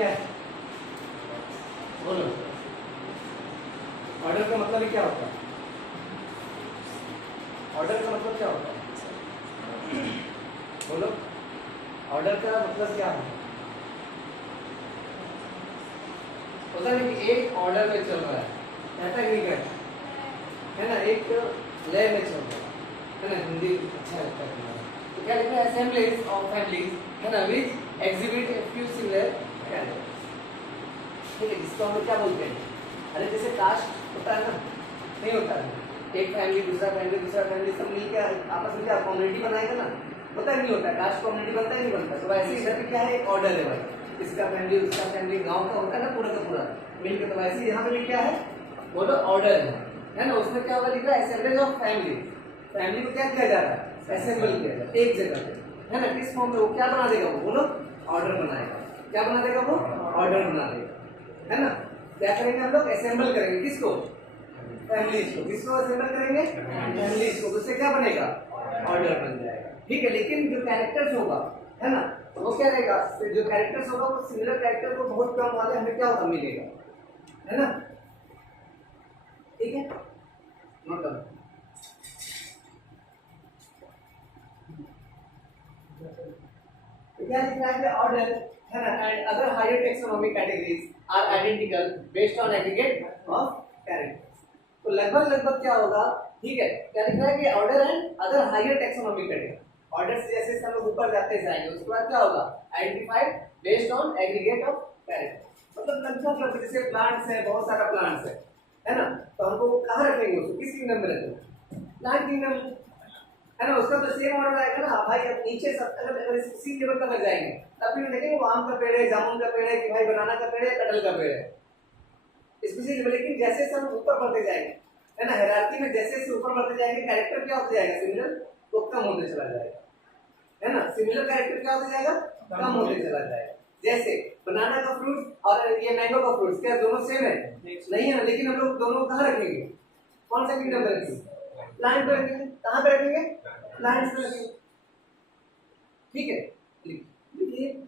क्या है? बोलो। ऑर्डर का मतलब क्या होता है? ऑर्डर का मतलब क्या होता है? बोलो। ऑर्डर का मतलब क्या होता है? होता है कि एक ऑर्डर में चल रहा है, कहता है नहीं कहता है ना, एक लय में चल रहा है ना। हिंदी अच्छा लगता है तुम्हारा। तो क्या लिखा है? असेंबलीज ऑफ फैमिलीज है ना, विच exhibit a few similar characters. ठीक है, जिसको हम क्या बोलते हैं? अरे जैसे कास्ट होता है ना, नहीं होता है? एक फैमिली दूसरा फैमिली सब मिलकर आपस में क्या कम्युनिटी बनाएगा ना, होता है नहीं होता? कास्ट कम्युनिटी बनता है नहीं बनता? तो वैसे इधर पे क्या है? एक ऑर्डर है भाई, इसका फैमिली उसका फैमिली, गांव का होता है ना पूरा का पूरा मिलकर। तो वैसे यहाँ पे भी क्या है? बोलो ऑर्डर है ना। उसमें क्या होगा? लिख रहा है असेंबलीज ऑफ फैमिली। फैमिली को क्या किया जा रहा है? असेंबल किया जा रहा है एक जगह पे, है ना। किस फॉर्म में? वो क्या बना देगा? वो बोलो ऑर्डर बनाएगा। क्या बना देगा? वो ऑर्डर बना देगा, है ना। क्या करेंगे हम लोग? असेंबल करेंगे। किसको? फैमिलीज को। किसको असेंबल करेंगे? फैमिलीज को। तो उससे क्या बनेगा? ऑर्डर बन जाएगा। ठीक है, लेकिन जो कैरेक्टर्स होगा, है ना, वो क्या रहेगा? जो कैरेक्टर्स होगा वो सिमिलर कैरेक्टर को बहुत कम वाले हमें क्या होगा? मिलेगा, है ना। ठीक है, नोट करो। क्या लिखा है? ऑर्डर है ना, and other higher taxonomic categories are identical based on aggregate of characters. तो लगभग क्या होगा? ठीक है, क्या लिखा है कि order and other higher taxonomic category. Order से जैसे हम लोग ऊपर जाते जाएंगे उसके बाद क्या होगा? Identified based on aggregate of character. मतलब लगभग जैसे प्लांट्स है, बहुत सारा प्लांट्स है ना, तो हमको कहाँ रखेंगे? उसको किस किंगडम में रखेंगे? प्लांट किंगडम, है ना। उसका तो सेम ऑर्डर आएगा ना भाई। अब नीचे सब अगर इसी लेवल तक लग जाएंगे तब फिर देखेंगे वो आम का पेड़ है, जामुन का पेड़ है, कि भाई बनाना का पेड़ है, कटहल का पेड़ है, स्पेशली। लेकिन जैसे हम ऊपर बढ़ते जाएंगे, है ना, हायरार्की में जैसे ऊपर बढ़ते जाएंगे कैरेक्टर क्या होता जाएगा? सिमिलर वो कम होते चला जाएगा, है ना। सिमिलर कैरेक्टर क्या होता जाएगा? कम होते चला जाएगा। जैसे बनाना का फ्रूट और ये मैंगो का फ्रूट क्या दोनों सेम है? नहीं है, लेकिन हम लोग दोनों कहाँ रखेंगे? कौन सा किंगडम में रखेंगे? प्लांट पे रखेंगे। कहाँ पे रखेंगे? प्लांट्स पे रखेंगे। ठीक है, लिखिए।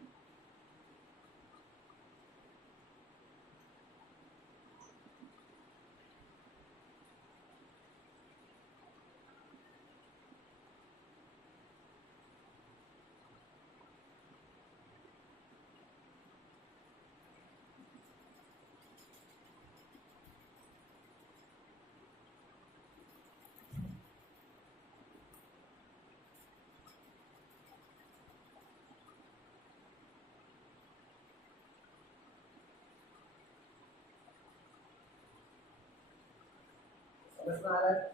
समझ में आ रहा है?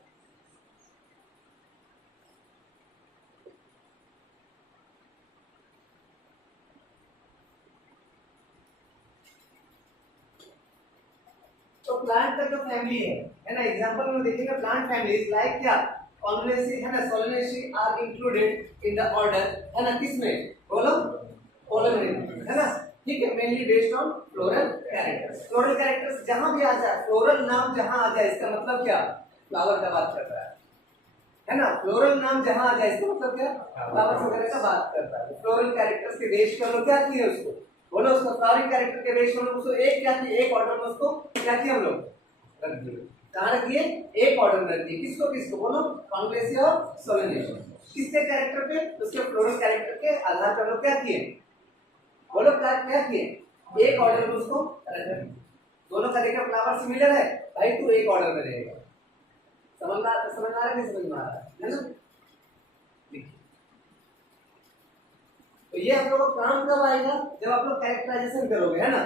तो प्लांट का जो फैमिली है ना, एग्जांपल में देखेंगे प्लांट फैमिलीज लाइक क्या? कॉलोनेसी, है ना, Solanaceae are included in the order, है ना, किसमें? बोलो कोलोमेरी, है ना। ठीक है, mainly based on floral characters. Floral characters जहां भी आ जाए, फ्लोरल नाम जहां आ जाए, इसका मतलब क्या? फ्लावर का बात कर रहा है ना। फ्लोरल नाम जहां आ जाए इसका मतलब क्या? फ्लावर्स वगैरह का बात करता है। फ्लोरल कैरेक्टर्स के बेस पर हम लोग क्या किए उसको? बोलो उसको फ्लावरिंग कैरेक्टर के बेस पर उसको एक क्या किए? एक ऑर्डर में उसको क्या किया हम लोग? रख दिए। कहाँ रख दिए? एक ऑर्डर में रख दिए। किसको किसको? बोलो कॉन्ग्रेसी और सोलेनेसी। किसके कैरेक्टर पे? उसके फ्लोरल कैरेक्टर के आधार पर हम लोग क्या किए? बोलो क्या क्या किए? एक ऑर्डर में उसको रख दिए। दोनों का देखा फ्लावर सिमिलर है भाई, तू एक ऑर्डर में रहेगा। समझ आ रहा है? नहीं समझ में आ रहा है ना? तो ये आप लोगों को काम कब आएगा? जब आप लोग कैरेक्टराइजेशन करोगे, है ना।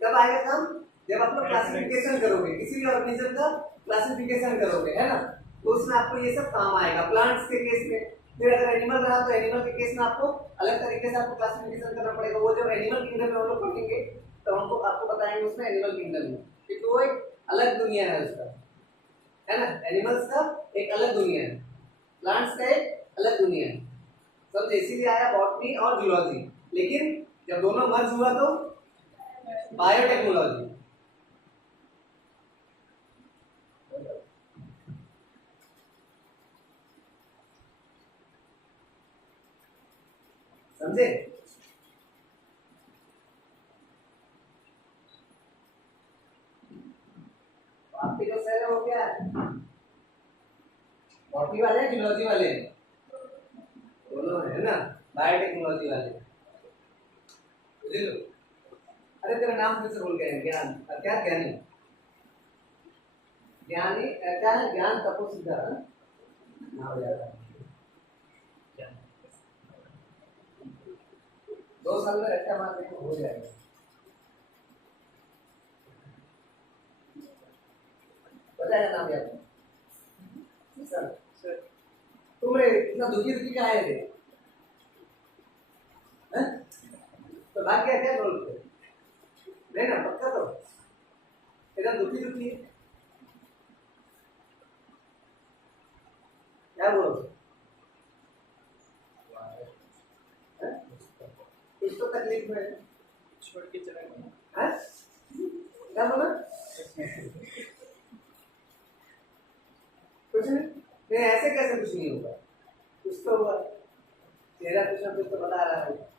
कब आएगा काम? जब आप लोग क्लासिफिकेशन करोगे, किसी भी ऑर्गेनिज्म का क्लासिफिकेशन करोगे, है ना, तो उसमें आपको ये सब काम आएगा। प्लांट्स के केस में, फिर अगर एनिमल रहा तो एनिमल के केस में आपको अलग तरीके से आपको क्लासिफिकेशन करना पड़ेगा। वो जब एनिमल किंगडम में हम लोग पढ़ेंगे तो हमको आपको बताएंगे उसमें एनिमल किंगडम में, क्योंकि वो एक अलग दुनिया है उसका, है ना। एनिमल्स का एक अलग दुनिया है, प्लांट्स का एक अलग दुनिया है। सब इसीलिए आया बॉटनी और जूलॉजी। लेकिन जब दोनों मर्ज हुआ तो बायोटेक्नोलॉजी। समझे? आपके जो सर है वो क्या है, बॉटनी वाले हैं जुलॉजी वाले हैं, दोनों है ना, बायोटेक्नोलॉजी वाले। बुझ लो। अरे तेरा नाम फिर से भूल गए, ज्ञान क्या, ज्ञानी ज्ञानी क्या है, ज्ञान तपोसिद्धा ना हो जाता है। 2 साल में रट्टा मारने को हो जाएगा। बताया नाम याद सर। तुम इतना दुखी दुखी का आए थे, तो भाग गया क्या बोल के? नहीं ना, पक्का तो इतना दुखी दुखी क्या बोलो, कुछ तो तकलीफ में छोड़ के चला गया, क्या बोला? कुछ नहीं, ऐसे कैसे कुछ नहीं होगा, कुछ तो होगा, तेरा कुछ ना कुछ तो बता रहा है।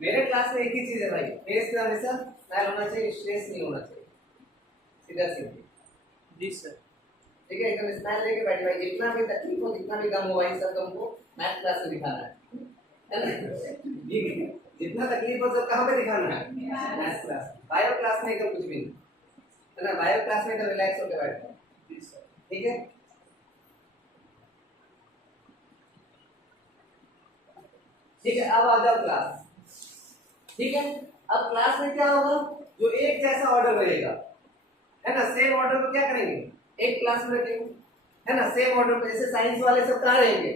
मेरे क्लास में एक ही चीज है भाई, फेस पे हमेशा स्माइल होना चाहिए, स्ट्रेस नहीं होना चाहिए, सीधा सीधी। जी सर, ठीक है, एकदम स्माइल लेके बैठे भाई, जितना भी तकलीफ हो, जितना भी गम हो भाई, सब गम को मैथ क्लास में दिखाना है ना? ठीक है, जितना तकलीफ हो सब कहाँ पे दिखाना है? Math class. बायो क्लास में एकदम कुछ भी नहीं, है ना, बायो क्लास में एकदम रिलैक्स होकर बैठना है। जी सर, ठीक है। ठीक है, अब आ जाओ क्लास। ठीक है, अब क्लास में क्या होगा, जो एक जैसा ऑर्डर रहेगा, है ना, सेम ऑर्डर को क्या करेंगे, एक क्लास में रखेंगे, है ना, सेम ऑर्डर पे। जैसे साइंस वाले सब कहाँ रहेंगे,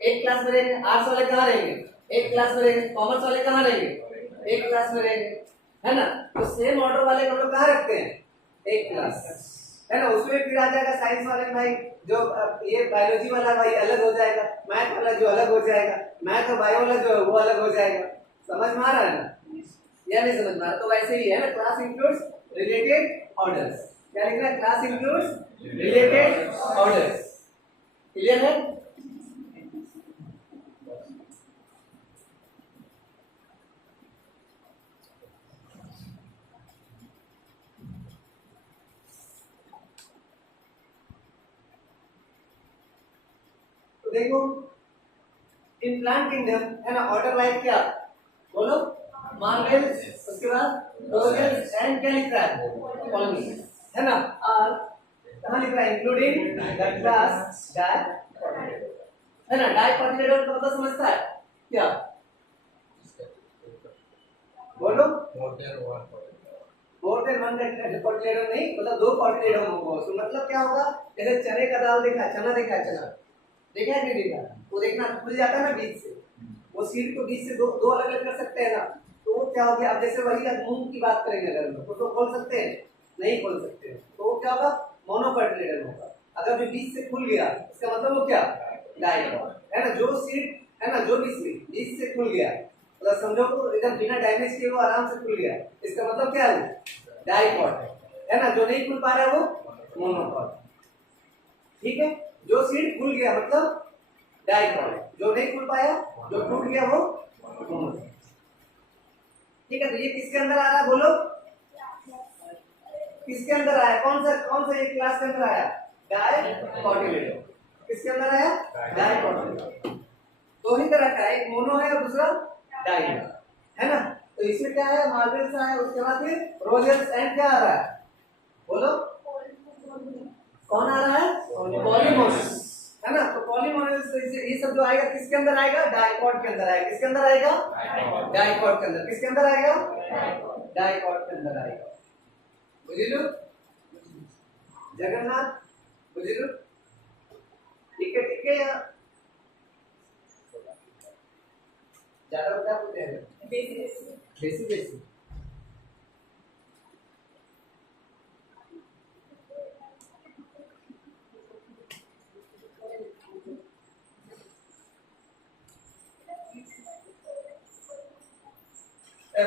एक क्लास में रहेंगे, आर्ट्स वाले कहाँ रहेंगे, एक क्लास में रहेंगे, कॉमर्स वाले कहाँ रहेंगे, एक क्लास में रहेंगे, है ना। तो सेम ऑर्डर वाले को हम लोग कहाँ रखते हैं, एक क्लास, है ना। उसमें फिर आ जाएगा साइंस वाले भाई, जो ये बायोलॉजी वाला भाई अलग हो जाएगा, मैथ वाला जो अलग हो जाएगा, मैथ और बायो वाला जो वो अलग हो जाएगा। समझ में आ रहा है ना, या नहीं समझ में आ रहा? तो वैसे ही है ना, क्लास इंक्लूड्स रिलेटेड ऑर्डर्स। क्या लिखना है, class includes related orders. Clear है? तो देखो, इन प्लांट किंगडम है ना, ऑर्डर लाइक क्या बोलो, मार्वेल्स, उसके बाद रोजेस एंड क्या लिख रहा है, कॉलोनी, है ना। और कहाँ लिख रहा है, इंक्लूडिंग द क्लास डाई, है ना। डाइकोटिलेडोन का मतलब समझता है क्या, बोलो। मोर देन वन कोटिलेडोन नहीं, मतलब 2 कोटिलेडोन होगा। तो मतलब क्या होगा, जैसे चने का दाल देखा, चना देखा, चना देखा है नहीं देखा, वो देखना खुल जाता है ना बीच से, वो सीड को बीच से दो अलग अलग कर सकते हैं ना। तो वो क्या हो गया, अब जैसे वही मूंग की बात करेंगे अगर हम तो खोल सकते हैं, नहीं खोल सकते हैं, तो वो क्या होगा, मोनोकोटिलेडोन होगा। अगर जो बीच से खुल गया, इसका मतलब वो क्या, डाइकोट, है ना। जो सीड है ना, जो भी सीड बीच से खुल गया, मतलब समझो को एकदम बिना डैमेज किए वो आराम से खुल गया, इसका मतलब क्या है, डाइकोट, है ना। जो नहीं खुल पा रहा है वो मोनोकोट, ठीक है। जो सीड खुल गया मतलब डाइकोट, जो नहीं खुल पाया, जो टूट गया वो मोनोकोट, ठीक है। तो ये किसके अंदर आ रहा है बोलो, किसके अंदर आया, कौन सा ये क्लास के अंदर आया, डाइकोटिलेडोन। किसके अंदर आया, डाइकोटिलेडोन। दो ही तरह का, एक मोनो है और दूसरा डाई है ना। तो इसमें क्या है, मार्वेल्स है, उसके बाद फिर रोजेस एंड क्या आ रहा है बोलो, कौन आ रहा है, पॉलीमोनस, है ना। तो पॉलीमोनस ये सब जो आएगा किसके अंदर आएगा, डाइकोट के अंदर आएगा। किसके अंदर आएगा, डाइकोट के अंदर। किसके अंदर आएगा, डाइकोट के अंदर आएगा। बुझिलु जगन्नाथ, बुझिलु, ठीक है या ज्यादा बता पूछते हैं, बेसिक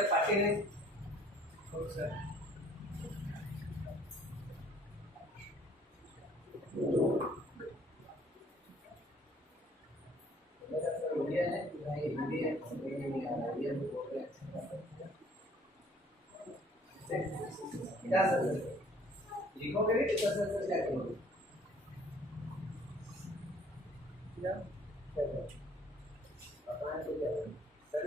पार्टी नहीं हो सर। है कि भाई हिंदी है, नहीं आ रहा ये बोल रहे हैं क्या सर, लिखोगे नहीं तो सर क्या करोगे? क्या क्या करोगे? पता है तो क्या करोगे? सर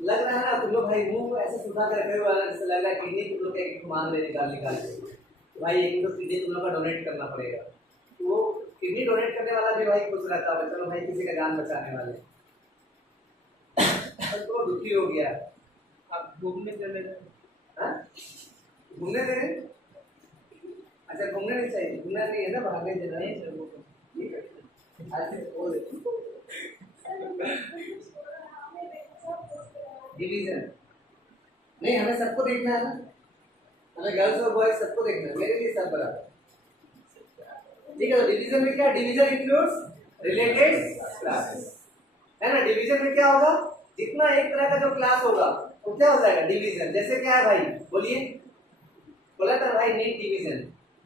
लग रहा है ना तुम लोग भाई मुंह को ऐसे सुधा कर रखे हो, जैसे लग रहा है किडनी तुम लोग एक मांग ले निकाल निकाल के, तो भाई एक तो किडनी तुम लोग का डोनेट करना पड़ेगा। तो वो किडनी डोनेट करने वाला भी भाई खुश रहता है, चलो भाई किसी का जान बचाने वाले। तो दुखी हो गया। अब घूमने चले गए, हाँ घूमने दे रहे? अच्छा घूमने नहीं चाहिए, घूमना नहीं है ना, भागने देना है चलो ठीक है। आज बोल डिवीजन नहीं, हमें सबको देखना है ना, हमें गर्ल्स और बॉयज सबको देखना है, मेरे लिए सब बराबर। ठीक है, तो डिवीजन में क्या, डिवीजन इंक्लूड्स रिलेटेड क्लासेस, है ना। डिवीजन में क्या होगा, जितना एक तरह का जो क्लास होगा वो क्या हो जाएगा डिवीजन। जैसे क्या है भाई, बोलिए, बोला था भाई नीट डिवीजन,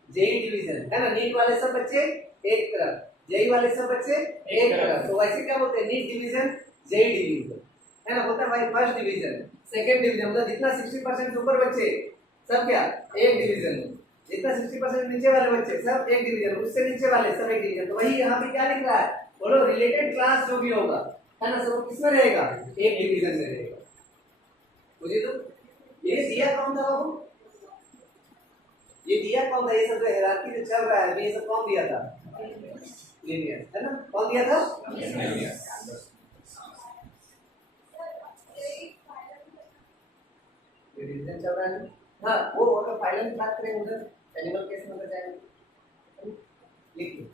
जेई डिवीजन, है ना। नीट वाले सब बच्चे एक तरफ, जेई वाले सब बच्चे एक तरफ, तो वैसे क्या बोलते हैं, नीट डिवीजन, जेई डिवीजन, है ना। बोलता है भाई फर्स्ट डिवीजन, सेकंड डिवीजन, मतलब जितना 60% ऊपर बच्चे सब क्या एक डिवीजन में, जितना 60% नीचे वाले बच्चे सब एक डिवीजन, उससे नीचे वाले सब एक डिवीजन। तो वही यहाँ पे क्या लिख रहा है, बोलो रिलेटेड क्लास जो भी होगा, है ना, सब किसमें रहेगा, एक डिवीजन में रहेगा। मुझे तो ये दिया कौन था बाबू, ये दिया कौन था, ये सब जो हायरार्की जो चल रहा है ये सब कौन दिया था, लीनियर, है ना। कौन दिया था, रिवीजन चल रहा है। हाँ वो अगर फाइलम की बात करें उधर एनिमल केस में उधर जाएंगे, लिख लो।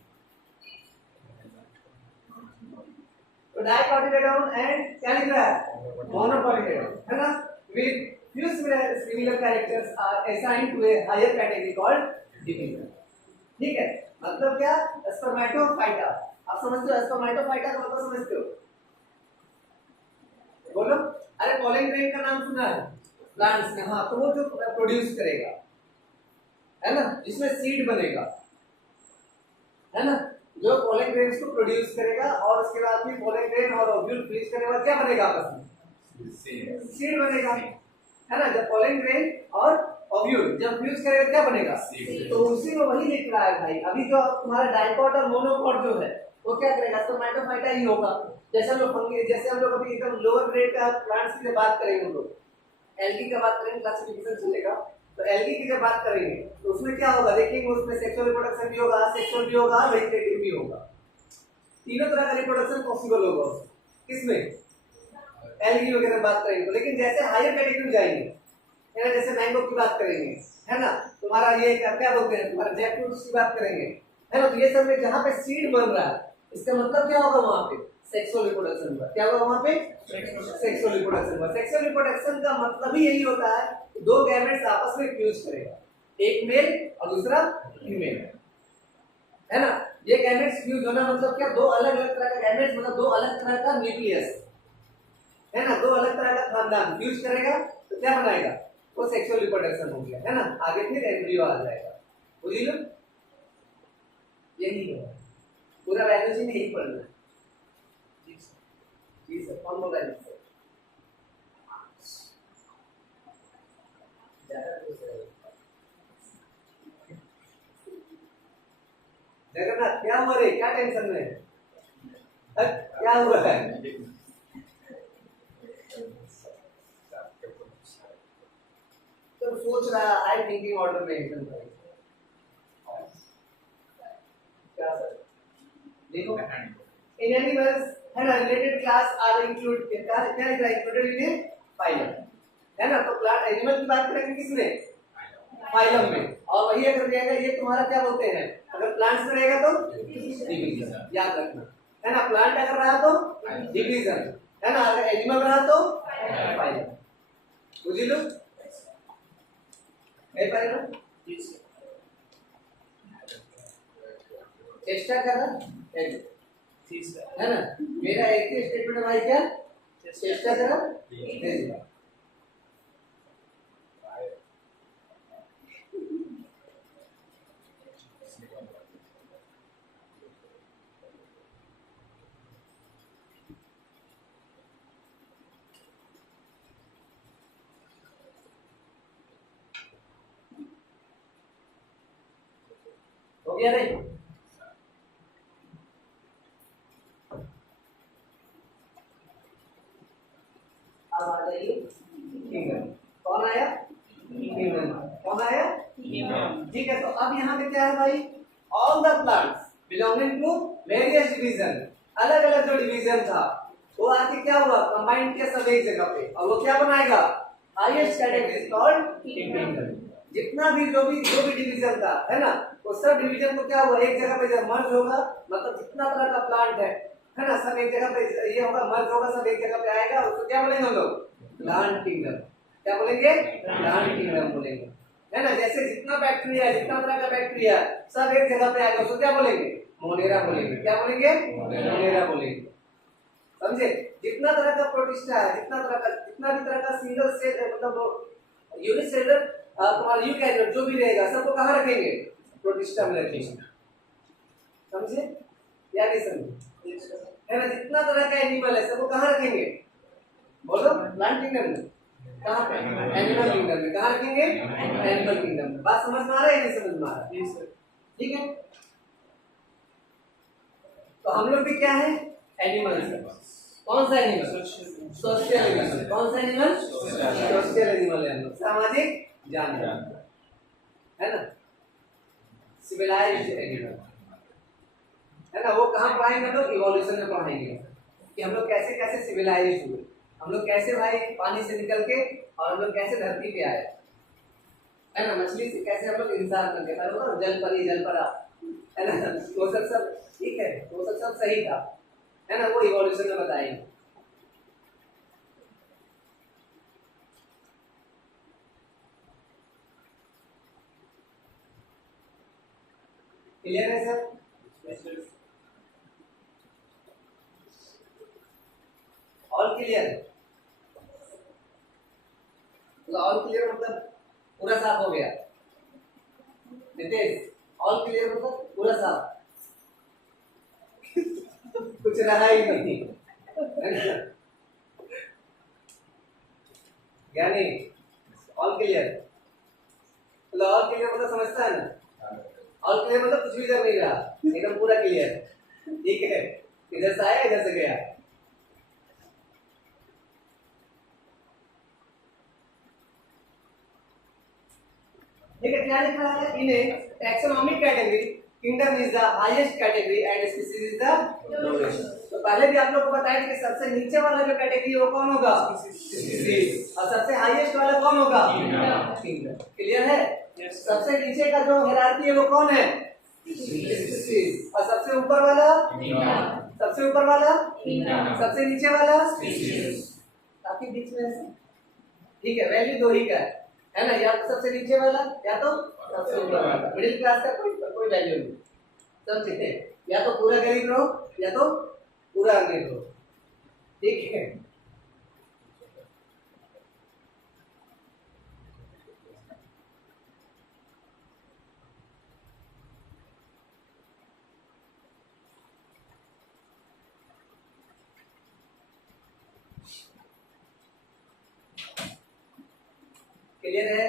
तो डाइकोटिलेडोन एंड क्या लिख रहा है, मोनोकोटिलेडोन, है ना। With few similar characters are assigned to a higher category called division। ठीक है, मतलब क्या, स्पर्मेटोफाइटा, आप समझते हो स्पर्मेटोफाइटा का मतलब समझते हो, बोलो। अरे पॉलन ग्रेन का नाम सुना है प्लांट्स में, हाँ तो वो जो प्रोड्यूस करेगा, है ना, जिसमें सीड बनेगा, है ना, जो पॉलन ग्रेन्स को प्रोड्यूस करेगा और उसके बाद भी पॉलन ग्रेन और ओव्यूल फ्यूज करने के बाद क्या बनेगा आपस में, सीड बनेगा, है ना। जब पॉलन ग्रेन और ओव्यूल जब फ्यूज करेगा क्या बनेगा, तो उसी में वही लिख रहा है भाई। अभी जो तुम्हारा डाइकोट और मोनोकोट जो है वो क्या करेगा, स्पर्मेटोफाइटा ही होगा। जैसे हम लोग जैसे हम लोग अभी एकदम लोअर ग्रेड का प्लांट्स की बात करेंगे, हम लोग एल्गी का बात करेंगे, क्लासिफिकेशन चलेगा, तो एल्गी की जब बात करेंगे तो उसमें क्या होगा देखेंगे, उसमें सेक्सुअल रिप्रोडक्शन भी होगा, सेक्सुअल भी होगा, वेजिटेटिव भी होगा, तीनों तरह का रिप्रोडक्शन पॉसिबल होगा किसमें, एल्गी वगैरह बात करेंगे। लेकिन जैसे हायर कैटेगरी में जाएंगे, है ना, जैसे मैंगो की बात करेंगे, है ना, तुम्हारा ये क्या बोलते हैं, तुम्हारा जैकफ्रूट्स की बात करेंगे, है ना, तो ये सब में जहाँ पे सीड बन रहा है इसका मतलब क्या होगा, वहां पे सेक्सुअल रिप्रोडक्शन होगा। क्या होगा वहां पे, सेक्सुअल रिप्रोडक्शन होगा। सेक्सुअल रिप्रोडक्शन का मतलब ही यही होता है दो गैमेट्स आपस में फ्यूज करेगा, एक मेल और दूसरा फीमेल, है ना। ये गैमेट्स फ्यूज होना मतलब क्या, दो अलग अलग तरह का गैमेट्स, मतलब दो अलग तरह का न्यूक्लियस, है ना, दो अलग तरह का खानदान फ्यूज करेगा तो क्या बनाएगा, वो सेक्सुअल रिप्रोडक्शन हो गया, है ना। आगे फिर एम्ब्रियो आ जाएगा, बुझी लो, यही है पूरा बायोलॉजी में यही पढ़ना है। जी सर, कौन बोल रहा है सर, जगन्नाथ क्या हुआ रे, क्या टेंशन में, क्या हुआ है, तो सोच रहा है आई थिंकिंग ऑर्डर में एकदम क्या सर, देखो इन एनिमल्स, है ना, रिलेटेड क्लास आर इंक्लूड, क्या लिख रहा है, इंक्लूडेड इन फाइलम, है ना। तो प्लांट एनिमल की बात करेंगे किसमें, फाइलम में, और वही अगर रहेगा ये तुम्हारा क्या बोलते हैं, अगर प्लांट्स में रहेगा तो डिवीजन, याद रखना, है ना। प्लांट अगर रहा तो डिवीजन, है ना, अगर एनिमल रहा तो फाइलम, बुझी लो, नहीं पाएगा चेष्टा करना, है ना। मेरा एक ही स्टेटमेंट भाई, क्या चेष्टा करो, हो गया नहीं? अब आ जाइए किंगडम। कौन आया? किंगडम। कौन आया? किंगडम। ठीक है, तो अब यहाँ पे क्या है भाई? All the plants belonging to various division, अलग अलग जो डिवीजन था वो आके क्या हुआ, कंबाइन किया सब एक जगह पे, और वो क्या बनाएगा? Highest category is called kingdom. जितना भी जो भी डिवीजन था, है ना, वो सब डिवीजन को क्या हुआ, एक जगह पे जब मर्ज होगा, मतलब जितना तरह का प्लांट है ना, सब एक जगह पे ये होगा, मर्ज होगा, सब एक जगह पे आएगा, उसको क्या बोलेंगे हम लोग? Plant kingdom. क्या बोलेंगे? प्लांट किंगडम बोलेंगे, है ना। जैसे जितना बैक्टीरिया, जितना तरह का बैक्टीरिया सब एक जगह पे आएगा, उसको क्या बोलेंगे? मोनेरा बोलेंगे। क्या बोलेंगे? मोनेरा बोलेंगे। समझे? जितना तरह का प्रोटिस्टा है, जितना भी तरह का सिंगल सेल, मतलब यूनिसेलुलर तुम्हारा यूकैरियोट जो भी रहेगा, सबको कहाँ रखेंगे? प्रोटिस्टा में रखेंगे। समझे या नहीं समझे? है ना, जितना तरह का एनिमल है सबको कहाँ रखेंगे? बोलो, प्लांट किंगडम में। कहाँ पे? एनिमल किंगडम में। कहाँ रखेंगे? एनिमल किंगडम में। बात समझ में आ रहा है या नहीं समझ में आ रहा है? ठीक है, तो हम लोग भी क्या है? एनिमल्स। कौन सा एनिमल? Social animal. कौन सा एनिमल? सोशल एनिमल है, सामाजिक जानवर, है ना। सिविलाइज्ड एनिमल, है ना। वो कहाँ पढ़ाएंगे हम लोग? इवोल्यूशन में पढ़ाएंगे कि हम लोग कैसे कैसे सिविलाइज्ड हुए, हम लोग कैसे भाई पानी से निकल के और हम लोग कैसे धरती पे आए, है ना। मछली से कैसे हम लोग इंसान बन गए, जल परी जल परा, है ना। वो सब ठीक है, वो सब सही था, है ना। वो इवोल्यूशन में बताएंगे। क्लियर है sir? All clear? All clear मतलब पूरा साफ हो गया? नितेश, ऑल क्लियर मतलब पूरा साफ? कुछ रहा ही नहीं, यानी ऑल क्लियर मतलब, ऑल क्लियर मतलब समझता है ना? ऑल क्लियर मतलब कुछ भी इधर नहीं रहा, एकदम पूरा क्लियर। ठीक है, इधर से आया इधर से गया। ठीक है, क्या लिख रहा है? In a taxonomic category kingdom is the highest category and species is the lowest. तो पहले भी आप लोग को बताया कि सबसे नीचे वाला जो कैटेगरी है वो कौन होगा? स्पीशीज। और सबसे हाईएस्ट वाला कौन होगा? किंगडम। क्लियर है? सबसे नीचे का जो हायरार्की है वो कौन है? स्पीशीज। और सबसे ऊपर वाला? सबसे ऊपर वाला? सबसे नीचे वाला? स्पीशीज। काफी बीच में है। ठीक है, वैल्यू दो ही का है ना, या तो सबसे नीचे वाला या तो सबसे ऊपर वाला। मिडिल क्लास का कोई वैल्यू नहीं, सब ठीक है। या तो पूरा गरीब रहो या तो पूरा अमीर रहो। ठीक है, क्लियर है?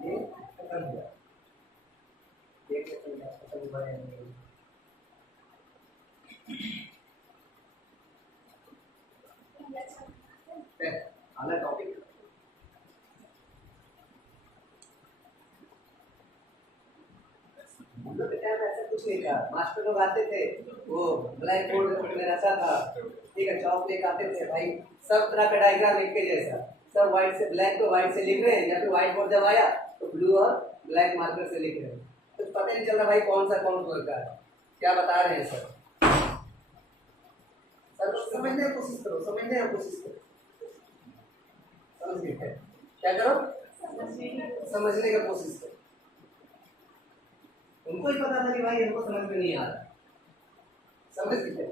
ये खत्म हुआ, ये खत्म हुआ है। अलग टॉपिक। ऐसा कुछ नहीं था, मास्टर लोग आते थे, वो ब्लैक बोर्ड में रहता था, ठीक है, चौक लेके आते थे भाई, सब तरह का डायग्राम एक के जैसा, सब व्हाइट से ब्लैक को व्हाइट से लिख रहे हैं, या फिर व्हाइट बोर्ड जब आया तो ब्लू और ब्लैक मार्कर से लिख रहे हैं, तो पता नहीं चल रहा भाई कौन सा कौन कलर का है, क्या बता रहे हैं सर। सर समझने की कोशिश करो, समझने की कोशिश करो, समझ गए? क्या करो? समझने की कोशिश करो। उनको ही पता था कि भाई हमको समझ में नहीं आ रहा, समझ गए?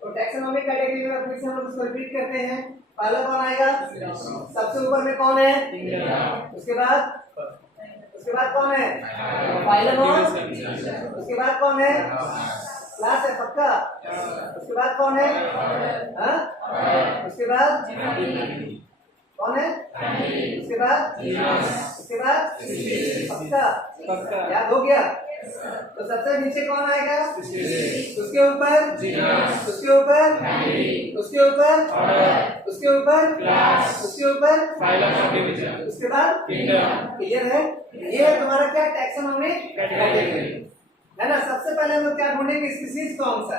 तो टैक्सोनॉमिक कैटेगरी में फिर से हम लोग इसको रिपीट करते हैं। पहला कौन आएगा? सबसे ऊपर में कौन है? उसके बाद कौन है? फाइलम। उसके बाद कौन है? क्लास है पक्का। उसके बाद कौन है? हाँ? उसके बाद कौन है? उसके बाद पक्का याद हो गया। तो सबसे नीचे कौन आएगा? उसके ऊपर उसके ऊपर उसके ऊपर उसके ऊपर उसके ऊपर उसके बाद क्लियर है। ये है तुम्हारा क्या टैक्सोनॉमिक कैटेगरी है ना। सबसे पहले हम लोग क्या ढूंढेंगे? स्पीशीज कौन सा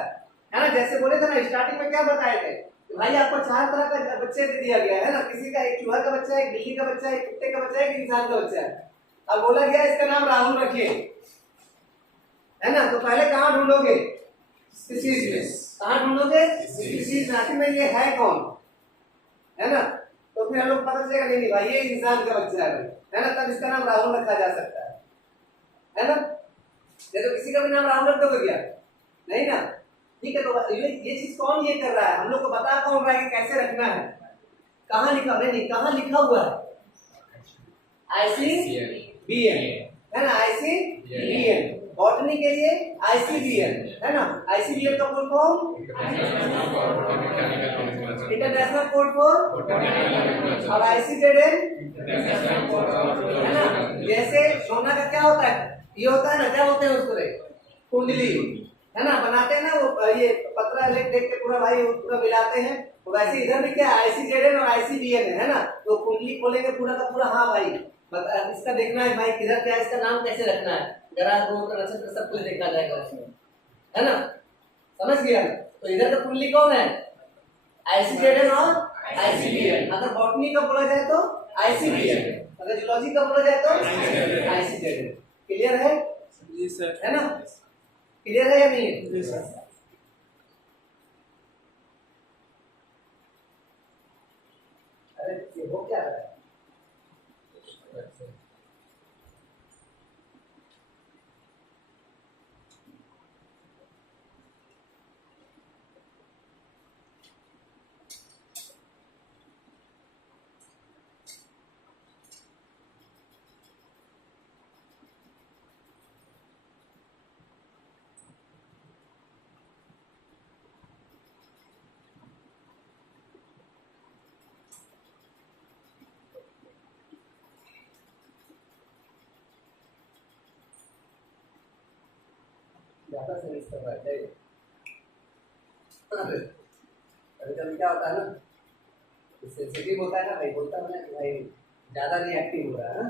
है ना। जैसे बोले थे ना स्टार्टिंग में क्या बताए थे भाई, आपको 4 तरह का बच्चे दे दिया गया है ना। किसी का एक चूहा का बच्चा है, एक बिल्ली का बच्चा है, एक कुत्ते का बच्चा है, एक इंसान का बच्चा है। अब बोला गया इसका नाम राहुल रखिए है ना। तो पहले कहाँ ढूंढोगे? स्पीशीज में। कहाँ ढूंढोगे? स्पीशीज में। ये है कौन है ना। तो फिर हम लोग पता चलेगा नहीं भाई ये इंसान का बच्चा है ना, तब इसका नाम राहुल रखा जा सकता है ना। ये तो किसी का भी नाम राहुल रख दोगे क्या? नहीं ना। ठीक है, तो ये चीज कौन ये कर रहा है? हम लोग को बता कौन रहा है कि कैसे रखना है? कहाँ लिखा? नहीं, कहाँ लिखा हुआ है? ICBN है ना। ICBN बॉटनी के लिए ICBN है ना। ICBN का full form international code for, और ICZN है ना। जैसे सोना का क्या होता है? ये होता है ना, क्या बोलते हैं उसको? कुंडली है ना, बनाते हैं ना वो, ये पतला लेख देख के पूरा भाई पूरा मिलाते हैं। तो वैसे इधर भी क्या ICZN और ICBN है ना। तो कुंडली खोलेंगे पूरा का पूरा। हाँ भाई इसका देखना है भाई किधर क्या, इसका नाम कैसे रखना है, ग्रह ग्रह नक्षत्र सब कुछ देखा जाएगा उसमें है ना। समझ गया? तो इधर का कुंडली कौन है? ICZN और ICBN। अगर बॉटनी का बोला जाए तो ICBN, अगर जूलॉजी का बोला जाए तो ICZN। क्लियर है? जी सर। है ना। क्लियर है या नहीं है? जी सर। अरे ये हो क्या रहा है? ज्यादा सेंस कर रहा है। कभी कभी क्या होता है ना, सेंसिटिव होता है ना भाई, बोलता है ना कि भाई ज्यादा रिएक्टिव हो रहा है ना।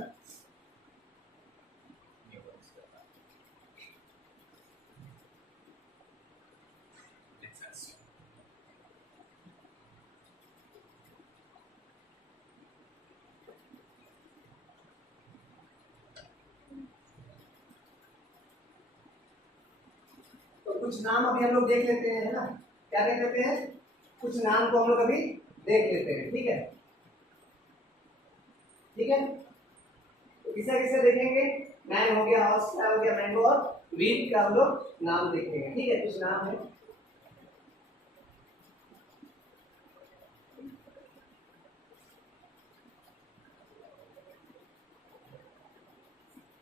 तो कुछ नाम अभी हम लोग देख लेते हैं है ना। क्या देख लेते हैं? कुछ नाम को हम लोग अभी देख लेते हैं। ठीक है, ठीक है। तो किसे किसे देखेंगे? मैन हो गया, हॉर्स क्या हो गया, मैंगो, और वीट का हम लोग नाम देखेंगे। ठीक है, कुछ नाम है।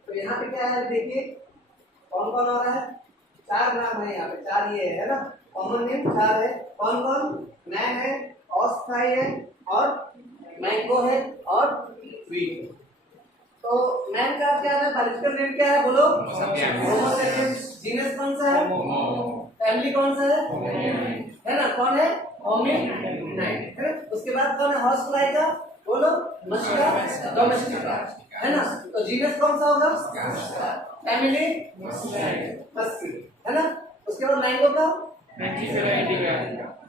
तो यहाँ पे क्या है देखिए, कौन कौन आ रहा है? 4 नाम है यहाँ पे, 4 ये है ना। कॉमन नेम 4 है। कौन कौन? मैन है, ऑस्थाई है, और मैंगो है, और वीट। तो मैन का क्या है? बायोलॉजिकल नेम क्या है बोलो? होमो सेपियंस। जीनस कौन सा है? फैमिली कौन सा है ना? कौन है? होमिनिड है। उसके बाद कौन है? हॉर्स फ्लाई का बोलो? मस्का डोमेस्टिका है ना। तो जीनस कौन सा होगा? फैमिली मस्की है ना। उसके बाद मैंगो का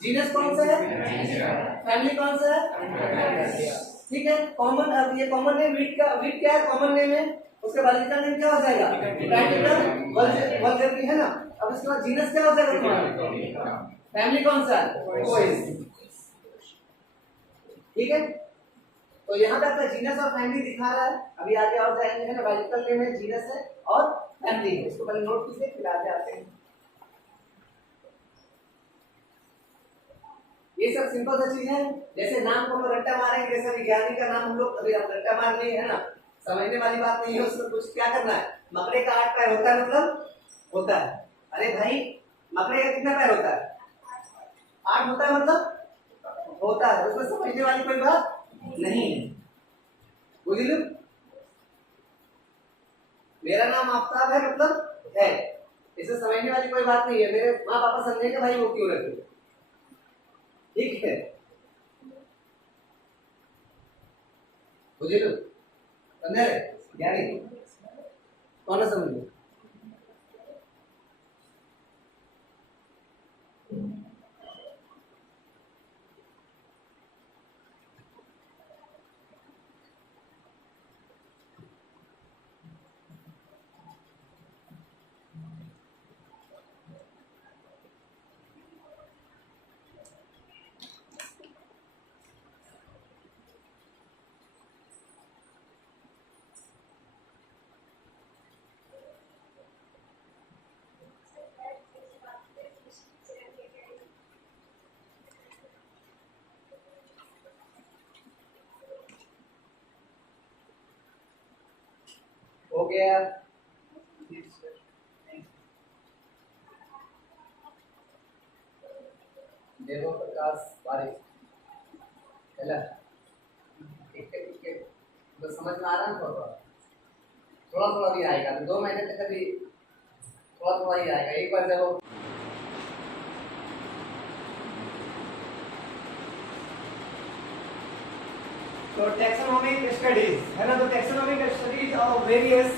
जीनस कौन सा है? फैमिली कौन सा है? ठीक है। कॉमन, अब ये कॉमन नेम वीट का, वीट क्या है? कॉमन नेम है। उसके बाद इसका नेम क्या हो जाएगा? ब्राइटिकल वल्गेरिटी है ना। अब इसके बाद जीनस क्या हो जाएगा तुम्हारा? फैमिली कौन सा है? कोइस। ठीक है, तो यहाँ पे आपका जीनस और फैमिली दिखा रहा है। अभी आगे और जाएंगे है ना। बायोलॉजिकल नेम है, जीनस है और फैमिली है। इसको पहले नोट कीजिए, फिर आगे आते हैं। ये सब सिंपल सा चीज है। जैसे नाम को हम रट्टा मारेंगे, जैसे विज्ञानी का नाम हम लोग अभी रट्टा मार नहीं है ना, समझने वाली बात नहीं है। उसमें कुछ क्या करना है, मकड़े का 8 पैर होता है मतलब होता है। अरे भाई मकड़े का कितना पैर होता है, 8 होता है मतलब होता है। उसमें समझने वाली कोई बात नहीं है, बुझ लो। मेरा नाम आफ्ताब है मतलब है, इसे समझने वाली कोई बात नहीं है। मेरे माँ पापा समझेंगे भाई वो क्यों रखे, ठीक है, बुझे लो, समझे यानी कौन समझ। हो गया, देखो प्रकाश बारिश है, ठीक है ठीक है, तो समझ में आ रहा है थोड़ा थोड़ा थोड़ा भी आएगा, 2 महीने तक अभी थोड़ा थोड़ा ही आएगा। एक बार जब तो टैक्सोनॉमिक स्टडीज है ना, तो taxonomic studies of various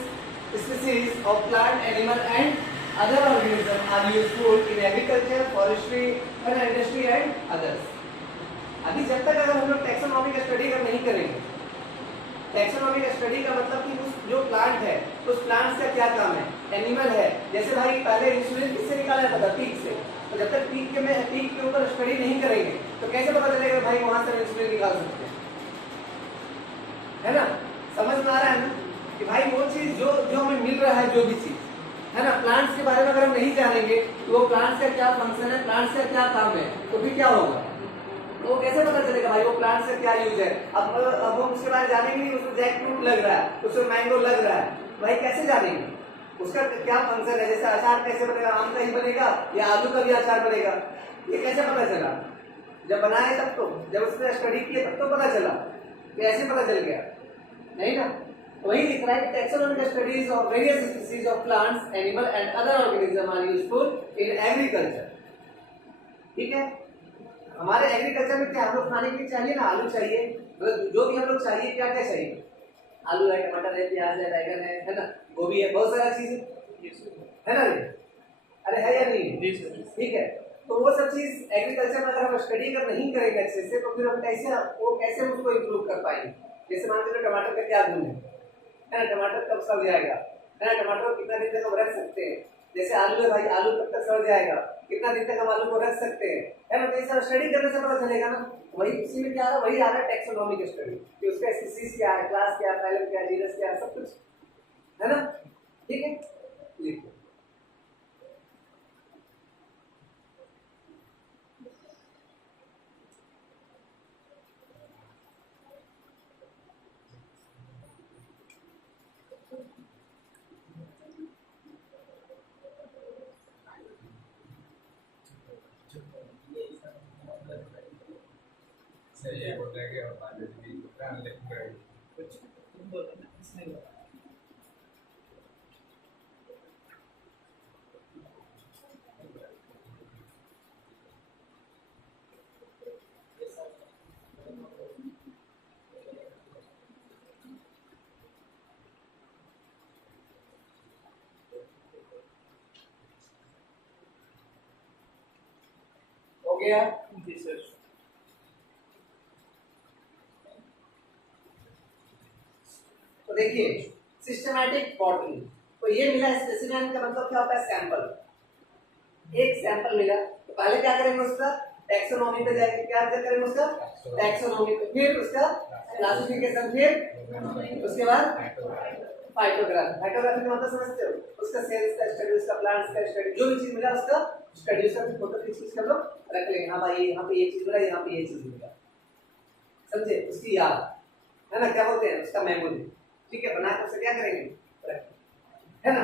species of plant animal and other organism are useful in agriculture, forestry and industry and others. अभी जब तक अगर हम लोग टैक्सोनॉमिक स्टडी अगर नहीं करेंगे, टैक्सोनॉमिक स्टडी का मतलब कि उस जो प्लांट है उस प्लांट का क्या काम है, एनिमल है। जैसे भाई पहले इंसुलिन किससे निकाला जाता था, पीक से, तो जब तक पीक के ऊपर स्टडी नहीं करेंगे तो कैसे पता चलेगा भाई वहां से इंसुलिन निकाल सकते हैं, है ना। समझ में आ रहा है ना कि भाई वो चीज जो जो हमें मिल रहा है, जो भी चीज है ना, प्लांट्स के बारे में अगर हम नहीं जानेंगे तो वो प्लांट्स का क्या फंक्शन है, प्लांट्स का क्या काम है, तो फिर क्या होगा, तो कैसे पता चलेगा भाई वो प्लांट्स का क्या यूज है। अब हम उसके बारे में जानेंगे नहीं, उसमें जैक फ्रूट लग रहा है, उसमें मैंगो लग रहा है, भाई कैसे जानेंगे उसका क्या फंक्शन है। जैसे अचार कैसे बनेगा, आम का ही बनेगा या आलू का भी अचार बनेगा, ये कैसे पता चला, जब बनाए तब तो, जब उसने स्टडी किए तब तो पता चला, कैसे पता चल गया, नहीं ना। वही लिख रहा है कि taxonomic studies of various species of plants animal and other organism are useful in agriculture, ठीक है। हमारे एग्रीकल्चर में क्या हम लोग खाने के लिए चाहिए ना, आलू चाहिए, मतलब जो भी हम लोग चाहिए, क्या क्या चाहिए, आलू है, टमाटर है, प्याज है, बैगन है ना, गोभी है, बहुत सारा चीज है ना रे, अरे है या नहीं, ठीक है। तो वो सब चीज एग्रीकल्चर में अगर हम स्टडी अगर नहीं करेंगे अच्छे से तो फिर हम कैसे उसको इम्प्रूव कर पाएंगे। जैसे मान लीजिए टमाटर का क्या गुण है ना, टमाटर कब सड़ जाएगा, है ना, टमाटर कितना दिन तक हम रख सकते हैं। जैसे आलू है भाई, आलू कब तक सड़ जाएगा, कितना दिन तक हम आलू को रख सकते हैं, है ना। तो ये सब स्टडी करने से पता चलेगा ना। वही इसी में क्या आ रहा है, वही आ रहा है टैक्सोनॉमिक स्टडी, कि उसका स्पीशीज क्या है, क्लास क्या है, फाइलम क्या है, जीनस क्या है, सब कुछ है ना, ठीक है। लिखो सही है, बोल रहे हैं कि हम आज भी प्लान लेके गए कुछ तुम बोलो ना, इसमें हो गया। जी सर। तो देखिए सिस्टमैटिक बॉटनी, तो ये मिला स्पेसिमेन का मतलब क्या होता है, सैंपल, एक सैंपल मिला। तो पहले क्या करेंगे, उसका टैक्सोनॉमी पे जाएंगे, क्या करेंगे उसका टैक्सोनॉमी पे, फिर उसका क्लासिफिकेशन, फिर उसके बाद फाइटोग्राफी, फाइटोग्राफी का मतलब समझते हो, उसका सेल्स का स्टडी, उसका प्लांट्स का स्टडी, जो भी चीज मिला उसका स्टडी, उसका फोटो खींच कर लो रख लेंगे, हाँ भाई यहाँ पे ये चीज मिला, यहाँ पे ये चीज मिला, समझे, उसकी याद है ना, क्या बोलते हैं उसका मेमोरी, ठीक है, बना कर उसे क्या करेंगे, है ना।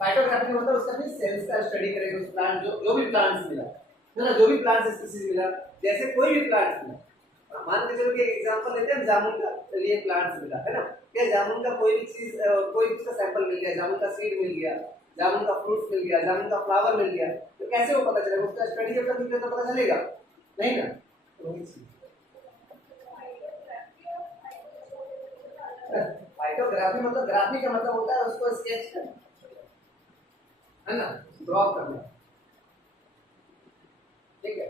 फाइटोग्राफी का मतलब उसका भी सेल्स का स्टडी करेंगे, उस प्लांट जो भी प्लांट्स मिला है ना, जो भी प्लांट स्पीसीज मिला, जैसे कोई भी प्लांट मिला, मान के चलो कि एग्जांपल लेते हैं जामुन का, चलिए प्लांट्स मिला है ना, क्या जामुन का कोई भी चीज, कोई भी उसका सैंपल मिल गया, जामुन का सीड मिल गया, जामुन का फ्रूट मिल गया, जामुन का फ्लावर मिल गया, तो कैसे वो पता चलेगा, उसका स्टडी जब तक नहीं करेगा तो पता चलेगा नहीं ना, तो वही चीज फाइटोग्राफी मतलब, ग्राफी का मतलब होता है उसको स्केच करना, है ना, ड्रॉ करना, ठीक है।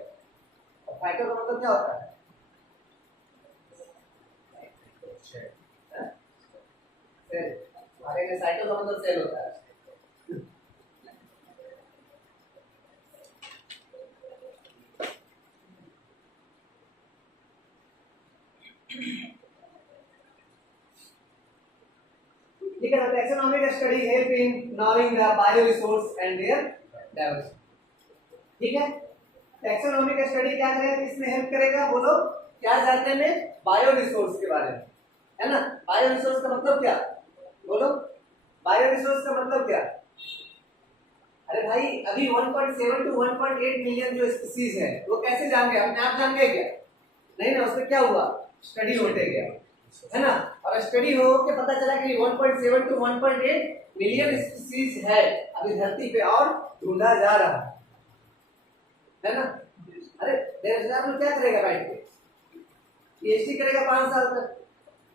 और फाइटो का मतलब क्या होता है, सेल, हमारे में साइटो का मतलब सेल होता है। ठीक है, taxonomic study help in knowing the bio resource and their diversity, ठीक है। टैक्सोनॉमिक स्टडी क्या करेगा, किसमें हेल्प करेगा, बोलो क्या जानने में, बायो रिसोर्स के बारे में, है ना। बायो रिसोर्स का मतलब क्या, बोलो, बायो रिसोर्स का मतलब क्या, अरे भाई अभी 1.7 to 1.8 मिलियन जो स्पीसीज है वो कैसे जान गए, अपने आप जान गए क्या, नहीं ना, उसमें क्या हुआ, स्टडी होते गया, है ना, और स्टडी हो के पता चला कि 1.7 to 1.8 मिलियन स्पीसीज है अभी धरती पे और ढूंढा जा रहा है ना। अरे बेरोजगार लोग क्या करेगा बैठ के, पीएचडी करेगा 5 साल तक,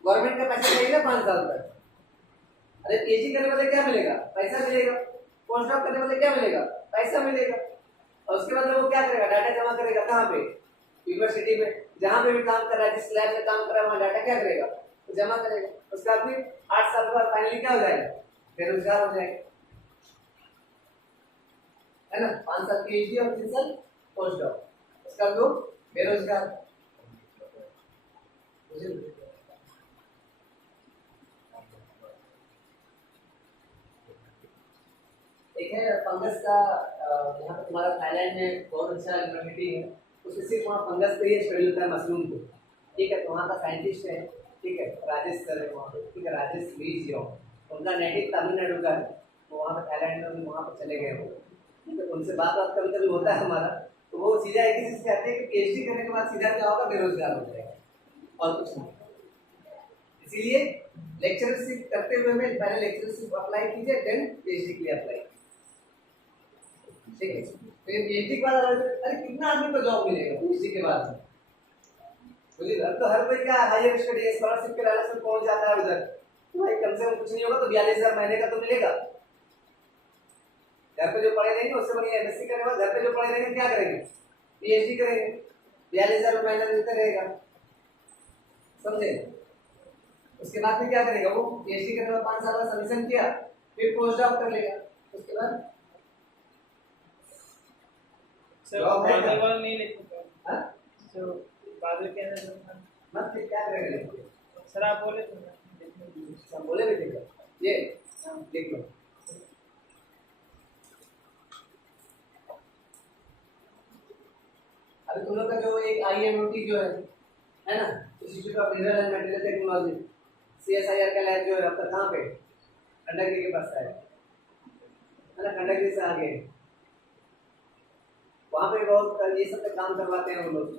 गवर्नमेंट का पैसा देगा 5 साल तक, अरे पीएचडी करने वाले क्या मिलेगा, पैसा मिलेगा, पोस्ट डॉक करने वाले क्या मिलेगा, पैसा मिलेगा, और उसके बाद वो क्या करेगा, डाटा जमा करेगा कहाँ पे, यूनिवर्सिटी में, जहाँ पे भी काम कर रहा है, जिस लैब में काम कर रहा है वहाँ डाटा क्या करेगा, तो जमा करेगा, उसका फिर 8 साल बाद फाइनली क्या हो जाएगा, बेरोजगार हो जाएगा, है ना, 5 साल पीएचडी और 3 साल पोस्ट डॉक, उसका लोग बेरोजगार। एक है फंगस का, यहाँ पे तुम्हारा थाईलैंड में बहुत अच्छा यूनिवर्सिटी है, उसमें सिर्फ वहाँ फंगस पे ही स्टडी होता है, मशरूम को, ठीक है, तो वहाँ का साइंटिस्ट है, ठीक है, राजेश सर है वहाँ पे, ठीक है, राजेश वीज जो, उनका नेटिव तमिलनाडु का है, तो वहाँ पे थाईलैंड में वहाँ पे चले गए वो, ठीक है, उनसे बात कभी कभी होता है हमारा, तो वो सीधा एक ही चीज कहते हैं कि पीएचडी करने के बाद सीधा क्या होगा, बेरोजगार हो जाएगा और कुछ नहीं। इसीलिए लेक्चरशिप करते हुए में पहले लेक्चरशिप अप्लाई कीजिए, देन पीएचडी के लिए अप्लाई, ठीक है। फिर पीएचडी के बाद अरे कितना आदमी को जॉब मिलेगा पीएचडी के बाद, बोलिए अब तो हर कोई क्या हायर स्टडी स्कॉलरशिप के लालच में पहुंच जाता है उधर, तो भाई कम से कम कुछ नहीं होगा तो 42,000 महीने का तो मिलेगा, घर पे जो पढ़े रहेंगे उससे बढ़िया एमएससी करने वाले घर पे जो पढ़े रहेंगे क्या करेंगे, पीएचडी करेंगे, 42,000 महीना मिलता रहेगा, समझे। उसके बाद में क्या करेगा वो, पीएचडी करने के बाद 5 साल का सबमिशन किया, फिर पोस्ट डॉक कर लेगा, उसके बाद सर बादल वाला नहीं लिखूंगा, हां तो बादल के अंदर मत क्या करेंगे सर, आप बोले तो सब बोले भी ठीक है, ये लिख लो, अभी तुम लोग का जो एक आईएमओटी जो है ना, institute of mineral and material technology, CSIR का लैब जो है आपका कहाँ पे, खंडगिरी के पास है ना, खंडगिरी से आगे वहाँ पे बहुत ये सब पे काम करवाते हैं वो लोग,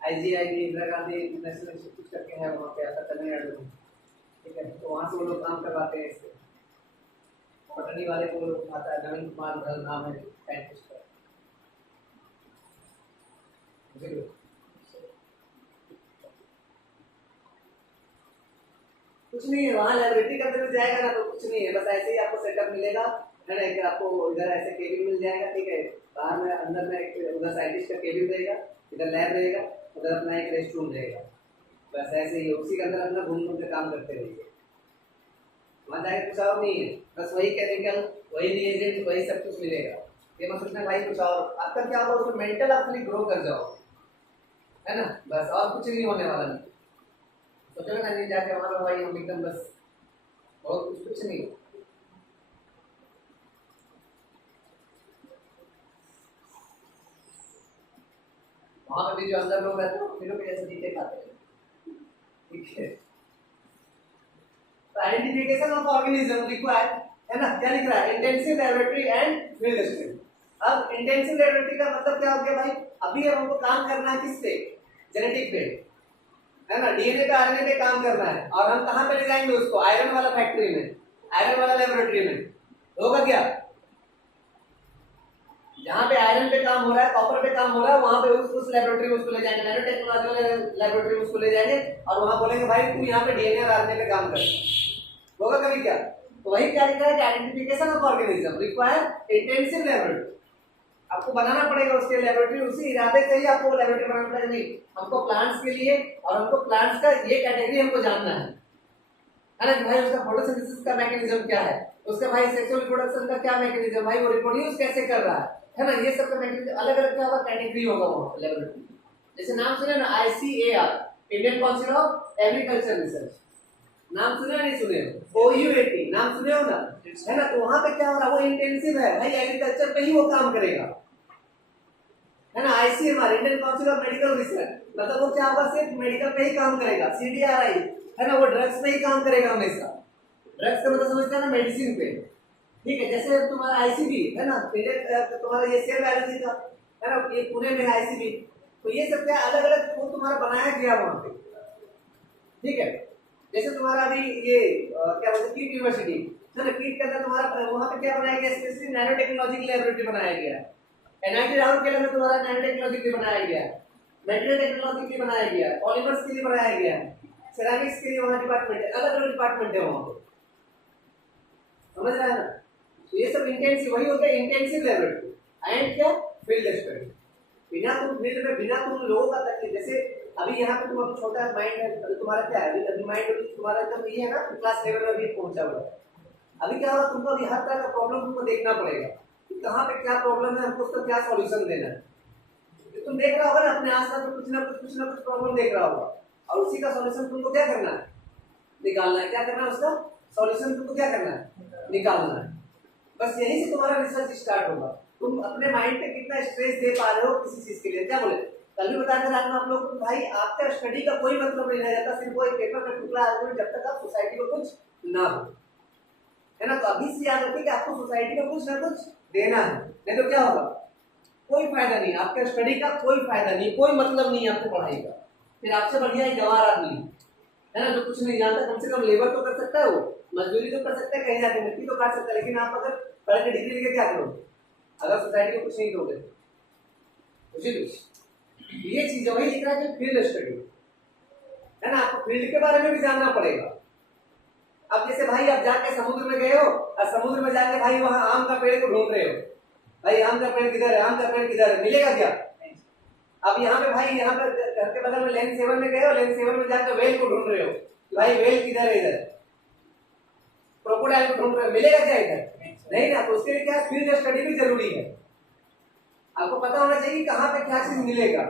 IGIB Indira Gandhi national institute करके है वहाँ पे आता तमिलनाडु में, ठीक है, तो वहाँ से वो लोग काम करवाते हैं इससे, पटनी वाले को आता है नवीन कुमार नाम है साइंटिस्ट का, कुछ नहीं है वहाँ लाइब्रेरी के अंदर जाएगा ना तो कुछ नहीं है, बस ऐसे ही आपको सेटअप मिलेगा, है ना, कि आपको इधर ऐसे केबिन मिल जाएगा, ठीक है, बाहर में अंदर में एक उधर साइंटिस्ट का केबिन रहेगा, इधर लैब रहेगा, उधर अपना एक रेस्ट रूम रहेगा, बस ऐसे ही उसी के अंदर अपना घूम घूम के काम करते रहिए, वहाँ जाके कुछ और नहीं है, बस वही केमिकल, वही रिएजेंट, वही सब कुछ मिलेगा, ये मत सोचना भाई कुछ और, आपका क्या होगा उसमें मेंटल आप खाली ग्रो कर जाओ, है ना, बस और कुछ नहीं होने वाला, नहीं सोचो ना नहीं जाके वहाँ पे भाई हम एकदम बस और कुछ नहीं। वहां पे भी जो अंदर लोग रहते हैं वो फिर कैसे दीटे खाते हैं, ठीक है। आइडेंटिफिकेशन ऑफ ऑर्गेनिज्म रिक्वायर, है ना, क्या लिख रहा है, intensive laboratory and field study. अब इंटेंसिव लैबोरेटरी का मतलब क्या हो गया भाई, अभी हमको काम करना है किस पे, जेनेटिक पे, है ना, डीएनए पे आरएनए पे काम करना है, और हम कहां पे ले जाएंगे उसको, आयरन वाला फैक्ट्री में, आयरन वाला लैबोरेटरी में, होगा क्या, जहां पे आयरन पे काम हो रहा है, कॉपर पे काम हो रहा है, वहां पे उस लैबोरेटरी में उसको ले जाएंगे, नैनो टेक्नोलॉजी वाले लैबोरेटरी में उसको ले जाएंगे, और वहां बोलेंगे भाई तू यहाँ पे डीएनए और आरएनए पे काम कर, होगा कभी क्या। तो वही क्या लिखा है कि identification of organism require intensive laboratory, आपको बनाना पड़ेगा उसके लेबोरेटरी, उसी इरादे से ही आपको लेबोरेटरी बनाना पड़ेगा, नहीं हमको प्लांट्स के लिए, और हमको प्लांट्स का ये कैटेगरी हमको जानना है ना, कि भाई उसका फोटोसिंथेसिस का मैकेनिज्म क्या है, उसका भाई सेक्सुअल रिप्रोडक्शन का क्या मैकेनिज्म, भाई वो रिप्रोड्यूस कैसे कर रहा है ना, ये सब का मैकेनिज्म अलग अलग क्या होगा, कैटेगरी होगा वो लेबोरेटरी। जैसे नाम सुने ना ICAR, Indian council of agriculture research, नाम सुने नहीं सुने, OUAT नाम सुने हो ना, है ना, तो वहां पे क्या हो रहा है, वो इंटेंसिव है भाई, एग्रीकल्चर पे ही वो काम करेगा, है ना। ICMR, Indian council of medical research, मतलब वो क्या होगा, सिर्फ मेडिकल पे ही काम करेगा। CDRI, है ना, वो ड्रग्स पे ही काम करेगा हमेशा, ड्रग्स का मतलब समझते हैं ना, मेडिसिन पे, ठीक है। जैसे तुम्हारा ICB है ना, तुम्हारा ये सेल बायोलॉजी का, है ना, ये पुणे में है ICB, तो ये सब क्या अलग अलग वो तुम्हारा बनाया गया वहां पे, ठीक है। जैसे तुम्हारा अभी ये क्या बोलते हैं, कीट यूनिवर्सिटी है ना, कीट के अंदर तुम्हारा वहां पे क्या बनाया गया, स्पेशली नैनो टेक्नोलॉजी की लैबोरेटरी बनाया गया है। NIT राउरकेला में तुम्हारा नैनो टेक्नोलॉजी के लिए बनाया गया है, मेटेरियल टेक्नोलॉजी के लिए बनाया गया है, पॉलीमर्स के लिए बनाया गया है, सेरामिक्स के लिए वहां डिपार्टमेंट है, अलग अलग डिपार्टमेंट है वहां पे, समझ रहे हैं ना। तो ये सब इंटेंसिव वही होता है, इंटेंसिव लैबोरेटरी एंड क्या, फील्ड स्टडी। बिना तुम फील्ड में, बिना तुम लोगों का तकलीफ, जैसे अभी यहाँ पे तुम छोटा माइंड है तुम्हारा, क्या है अभी माइंड तुम्हारा एकदम ये है ना, क्लास लेवल में भी पहुंचा हुआ है। अभी क्या होगा, तुमको अभी हर तरह का प्रॉब्लम तुमको देखना पड़ेगा, कहाँ पे क्या प्रॉब्लम है, हमको उसका क्या सॉल्यूशन देना है। तुम देख रहा होगा ना अपने आसपास में, कुछ ना कुछ प्रॉब्लम देख रहा होगा, और उसी का सॉल्यूशन तुमको क्या करना है, निकालना है। क्या करना है, उसका सॉल्यूशन तुमको क्या करना है, निकालना है। बस यही से तुम्हारा रिसर्च स्टार्ट होगा। तुम अपने माइंड पे कितना स्ट्रेस दे पा रहे हो किसी चीज के लिए, क्या बोले कल भी बता कर आप लोग, भाई आपका स्टडी का कोई मतलब नहीं रह जाता, सिर्फ वो एक पेपर का टुकड़ा आदमी, जब तक आप सोसाइटी को कुछ ना हो, है ना। तो अभी से याद रखिए कि आपको सोसाइटी को कुछ ना कुछ देना है, नहीं तो क्या होगा, कोई फायदा नहीं, आपके स्टडी का कोई फायदा नहीं, कोई मतलब नहीं है आपको पढ़ाई का। फिर आपसे बढ़िया एक गंवार आदमी है ना, जो कुछ नहीं जानता, कम से कम लेबर तो कर सकता है, वो मजदूरी तो कर सकता है, कहीं जाके मिट्टी तो काट सकता है, लेकिन आप अगर पढ़ के डिग्री लेके क्या करोगे, अगर सोसाइटी को कुछ नहीं दोगे, बुझिए। ये चीज वही लिख रहा है कि फील्ड स्टडी, है ना, आपको फील्ड के बारे में भी जानना पड़ेगा। अब जैसे भाई आप जाके समुद्र में गए हो, और समुद्र में जाके भाई वहां आम का पेड़ को ढूंढ रहे हो, भाई आम का पेड़ किधर है, आम का पेड़ किधर है, मिलेगा क्या। अब यहाँ पे भाई, यहाँ पे घर के बगल में लेन सेवन में गए हो, लेन सेवन में जाकर वेल को ढूंढ रहे हो, भाई वेल किधर है, इधर क्रोकोडाइल को ढूंढ रहे हो, मिलेगा क्या इधर, नहीं ना। तो उसके लिए क्या फील्ड स्टडी भी जरूरी है, आपको पता होना चाहिए कि कहाँ पे क्या चीज मिलेगा।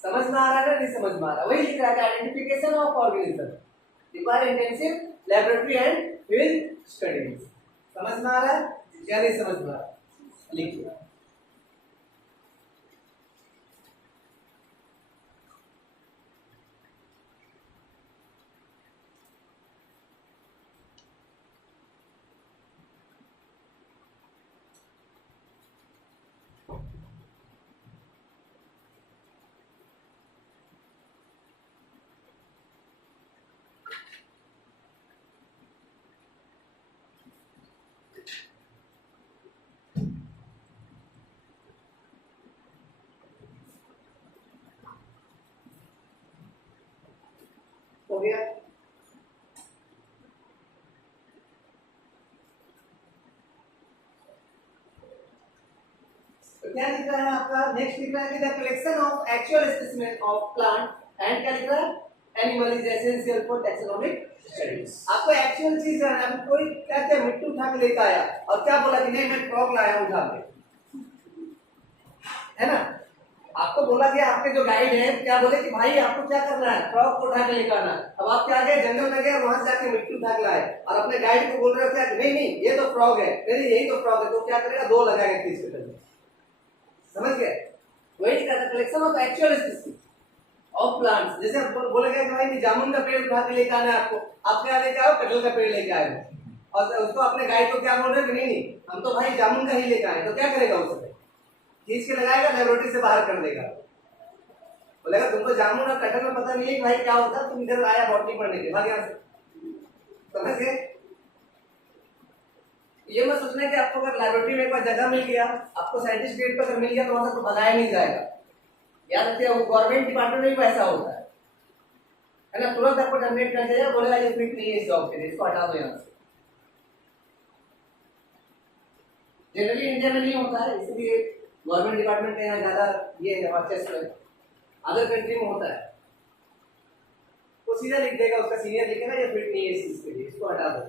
समझ में आ रहा है, नहीं समझ में आ रहा, वही लिख रहा है identification of organism require intensive laboratory and field studies. समझ में आ रहा है या नहीं समझ में आ रहा, लिखिए। हो गया, तो क्या लिख रहा है आपका, नेक्स्ट लिख रहा है कि the collection of actual specimen of plant and क्या लिख रहा है, animal is essential for taxonomic studies. आपको एक्चुअल चीज जानना है। कोई क्या क्या मिट्टी उठा के लेकर आया और क्या बोला कि नहीं मैं फ्रॉग लाया उठा के, है ना, आपको बोला गया, आपके जो गाइड है क्या बोले कि भाई आपको क्या करना है, फ्रॉग को उठा के लेकर आना। अब आप क्या गए, जंगल में गए, वहां से जाके मिट्टी उठा के लाए और अपने गाइड को बोल रहे हो क्या, नहीं नहीं ये तो फ्रॉग है, नहीं यही तो फ्रॉग है, तो क्या करेगा, दो लगाएगा तीस के पहले। समझ गए? वही कहता collection of actual species of plants. जैसे बोला गया कि भाई जामुन का पेड़ उठा के लेकर आना है आपको, आप क्या लेके आओ, कटहल का पेड़ लेके आए और उसको अपने गाइड को क्या बोल रहे हो कि नहीं नहीं हम तो भाई जामुन का ही लेकर आए, तो क्या करेगा उससे, खींच के लगाएगा, लेबोरेटरी से बाहर कर देगा। बोलेगा तुमको जामुन और कटहल में पता नहीं है कि भाई क्या होता है, तुम इधर आया बॉटनी पढ़ने के भाग यहाँ से। समझ गए? ये मत सोचना कि आपको अगर लेबोरेटरी में एक बार जगह मिल गया, आपको साइंटिस्ट ग्रेड पर अगर मिल गया तो वहां से भगाया नहीं जाएगा। याद रखिए वो गवर्नमेंट डिपार्टमेंट में भी ऐसा होता है ना, तुरंत आपको टर्मिनेट कर देगा, बोलेगा ये फिट नहीं है इस जॉब के लिए, इसको हटा दो यहाँ से। जनरली इंडिया में नहीं होता है, इसलिए गवर्नमेंट डिपार्टमेंट में यहाँ ज्यादा ये है वर्चस्व है। अदर कंट्री में होता है, वो सीधा लिख देगा, उसका सीनियर लिखेगा ये फिट नहीं है इस चीज के लिए, इसको हटा दो।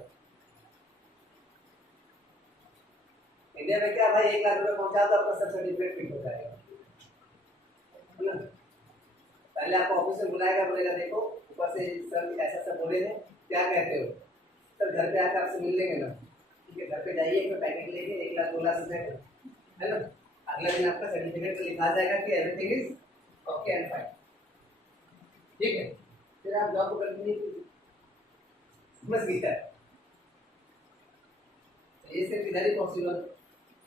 इंडिया में क्या भाई 1 लाख रुपए पहुंचा दो, आपका सब सर्टिफिकेट फिट हो जाएगा, है ना। पहले आपको ऑफिस में बुलाएगा, बोलेगा देखो ऊपर से सर ऐसा सब बोले हैं, क्या कहते हो सर, घर पे आकर आपसे मिल लेंगे ना, ठीक है घर पे जाइए, एक पैकेट लेके 1 लाख 2 लाख रुपए का, है ना। अगला दिन आपका सर्टिफिकेट लिखा जाएगा कि everything is okay and fine, ठीक है। फिर आप जॉब को कंटिन्यू कीजिए। समझ गया? ये सिर्फ इधर ही पॉसिबल,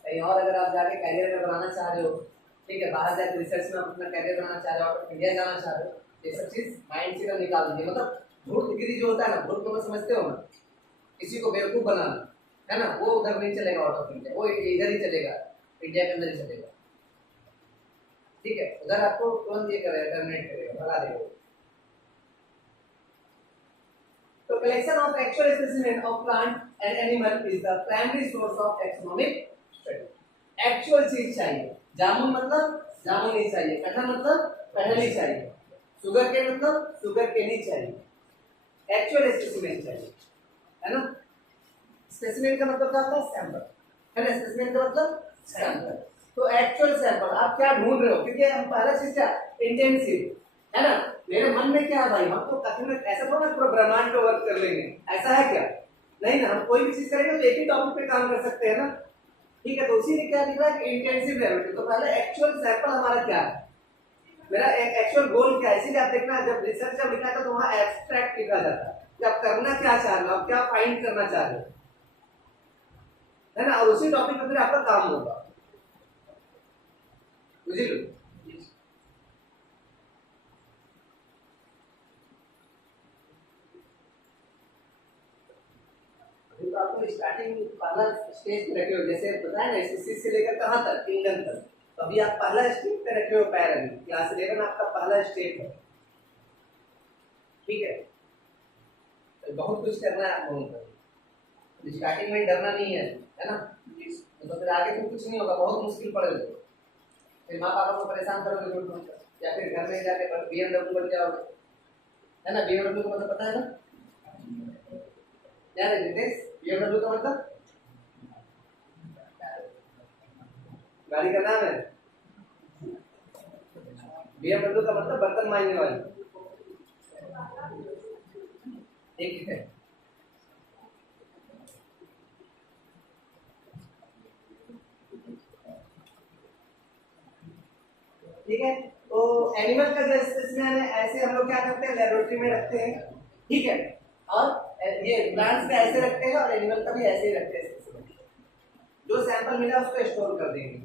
कहीं और अगर आप जाके कैरियर में बनाना चाह रहे हो, ठीक है, बाहर जाकर रिसर्च में अपना कैरियर बनाना चाह रहे हो, आप इंडिया जाना चाह रहे हो, ये सब चीज माइंड से निकाल दीजिए। मतलब धूर्तगिरी जो होता है ना, धूर्त को समझते हो ना, किसी को बेवकूफ बनाना, है ना, वो उधर नहीं चलेगा आउट ऑफ इंडिया, वो इधर ही चलेगा, इंडिया के अंदर ही चलेगा, ठीक है। उधर आपको तुरंत ये करेगा, टर्मिनेट करेगा, भगा देगा। तो collection of actual specimen of plant and animal is the primary source of taxonomic study. Actual चीज चाहिए, जामुन मतलब जामुन ही चाहिए, कटहल मतलब कटहल ही चाहिए, शुगर केन मतलब शुगर केन ही चाहिए, एक्चुअल स्पेसिमेन चाहिए, है ना। स्पेसिमेन का मतलब क्या होता है, सैंपल, है ना। स्पेसिमेन का मतलब सैंपल। तो एक्चुअल सैंपल आप क्या ढूंढ रहे हो, क्योंकि हम पहला चीज क्या, इंटेंसिव, है ना। मेरे मन में क्या है भाई, हम तो कहीं में ऐसा थोड़ा पूरा ब्रह्मांड पे वर्क कर लेंगे, ऐसा है क्या, नहीं ना। हम कोई भी चीज करेंगे तो एक ही टॉपिक पे काम कर सकते हैं ना, ठीक है। तो उसी ने क्या लिखा है, इंटेंसिव लेबोरेटरी। तो पहले एक्चुअल सैंपल हमारा क्या है, मेरा एक्चुअल गोल क्या है, इसीलिए आप देखना जब रिसर्च जब लिखा था तो वहां एब्स्ट्रैक्ट लिखा जाता है कि आप करना क्या चाह रहे हो, आप क्या फाइंड करना चाह रहे हो, है ना। और उसी टॉपिक पे फिर आपका काम होगा, बुझ लो। तो आपको स्टार्टिंग पहला स्टेज पे रखे हो, जैसे बताया ना एसएससी से लेकर कहां तक, किंगडम तक। तो अभी आप पहला स्टेज पे रखे हो, पैरामी क्लास 11 आपका पहला स्टेज है, ठीक है। तो बहुत कुछ करना है आपको, मतलब स्टार्टिंग में डरना नहीं है ना। तो फिर आगे तो कुछ नहीं होगा, बहुत मुश्किल पड़ेगा, फिर माँ पापा को परेशान करोगे या फिर घर में जाके BMW बन जाओगे, है ना। BMW का मतलब पता है ना, क्या है रितेश, BMW का मतलब गाड़ी का नाम है, BMW का मतलब बर्तन मांजने वाली, एक है। ठीक है। तो एनिमल का जो स्पेसिमेन है, ऐसे हम लोग क्या करते हैं, लेबोरेटरी में रखते हैं, ठीक है। और ये प्लांट्स का ऐसे रखते हैं और एनिमल का भी ऐसे ही रखते हैं स्पेसिमेन। जो सैंपल मिला उसको स्टोर कर देंगे,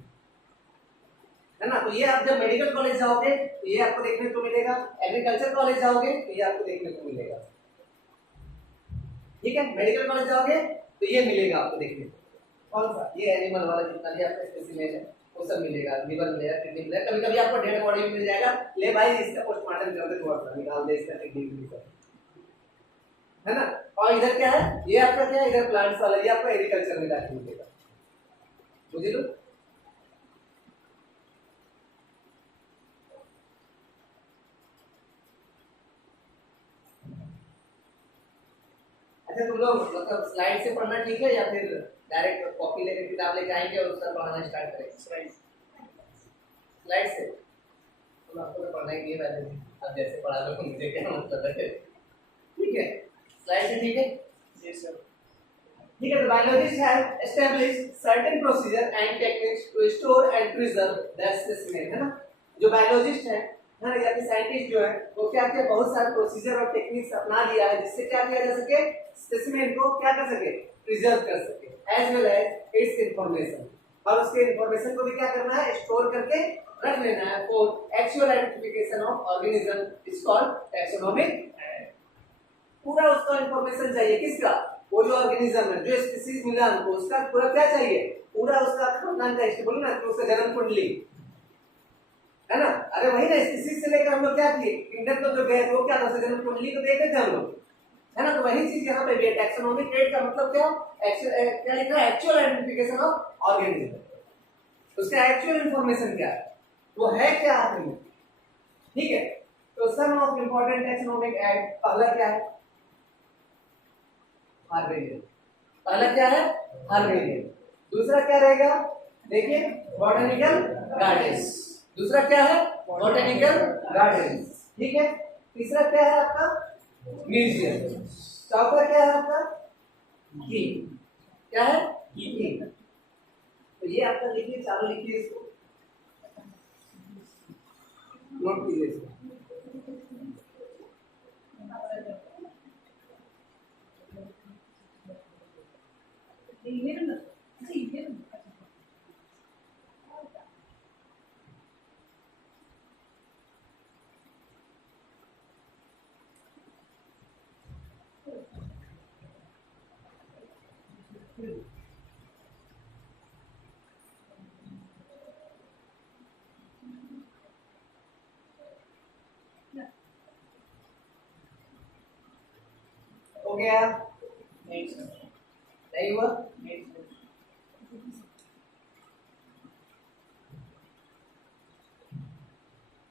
है ना। तो ये आप जब मेडिकल कॉलेज जाओगे तो ये आपको देखने को मिलेगा, एग्रीकल्चर कॉलेज जाओगे तो ये आपको देखने को मिलेगा, ठीक है। मेडिकल कॉलेज जाओगे तो ये मिलेगा आपको देखने को, कौन सा, ये एनिमल वाला जितना भी आपका स्पेसिमेन है वो सब मिलेगा, लिवर मिलेगा, किडनी मिलेगा, कभी कभी आपको डेड बॉडी भी मिल जाएगा, ले भाई इसका पोस्टमार्टम कर दे, थोड़ा सा निकाल दे इसका किडनी भी, है ना। और इधर क्या है, ये आपका क्या है, इधर प्लांट्स वाला, ये आपका एग्रीकल्चर में जाके मिलेगा, बुझ लो। अच्छा तुम लोग मतलब स्लाइड से पढ़ना ठीक है या फिर डायरेक्ट कॉपी लेकर किताब लेके आएंगे और उसका पढ़ाना स्टार्ट करेंगे, स्लाइड से। तो आपको तो पढ़ना ही है पहले भी, अब जैसे पढ़ा लो मुझे क्या मतलब है। ठीक है, स्लाइड से ठीक है। Yes, sir. ठीक है, तो biologists have established certain procedure and techniques to store and preserve the specimen, है ना। जो बायोलॉजिस्ट है ना, या फिर साइंटिस्ट जो है, वो क्या क्या बहुत सारे प्रोसीजर और टेक्निक्स अपना दिया है जिससे क्या किया जा सके, स्पेसिमेन को क्या कर सके, प्रिजर्व कर सके, as well as its information, और उसके इंफॉर्मेशन को भी क्या करना है, स्टोर करके रख लेना है for actual identification of organism is called taxonomic. पूरा उसका इंफॉर्मेशन चाहिए, किसका, वो जो ऑर्गेनिज्म है, जो स्पीशीज मिला हमको, उसका पूरा क्या चाहिए, पूरा उसका खानदान का हिस्ट्री, बोलो ना कि उसका जन्म कुंडली, है ना। अरे वही ना, स्पीशीज से लेकर हम लोग क्या किए, किंगडम को जो गए वो क्या था, उसका जन्म कुंडली को देखते थे हम लोग, है ना। तो वही चीज यहाँ पे भी है, टैक्सोनॉमिक ट्रेड का मतलब क्या, क्या लिखा है, एक्चुअल आइडेंटिफिकेशन ऑफ ऑर्गेनिज्म, उसका एक्चुअल इंफॉर्मेशन क्या है, वो है क्या आखिर। ठीक है, तो सम ऑफ इंपॉर्टेंट टैक्सोनॉमिक एक्ट, पहला क्या है, हार्वेरियन, पहला क्या है, हार्वेरियन। दूसरा क्या रहेगा, देखिए बॉटनिकल गार्डन्स, दूसरा क्या है, बॉटनिकल गार्डन्स। ठीक है, तीसरा क्या है आपका, म्यूजियम। चौथा क्या है आपका, की, क्या है, की। तो ये आपका लिखिए, चालू लिखिए, इसको नोट कीजिए इसको। हो गया, नहीं sir. नहीं हुआ। नहीं sir.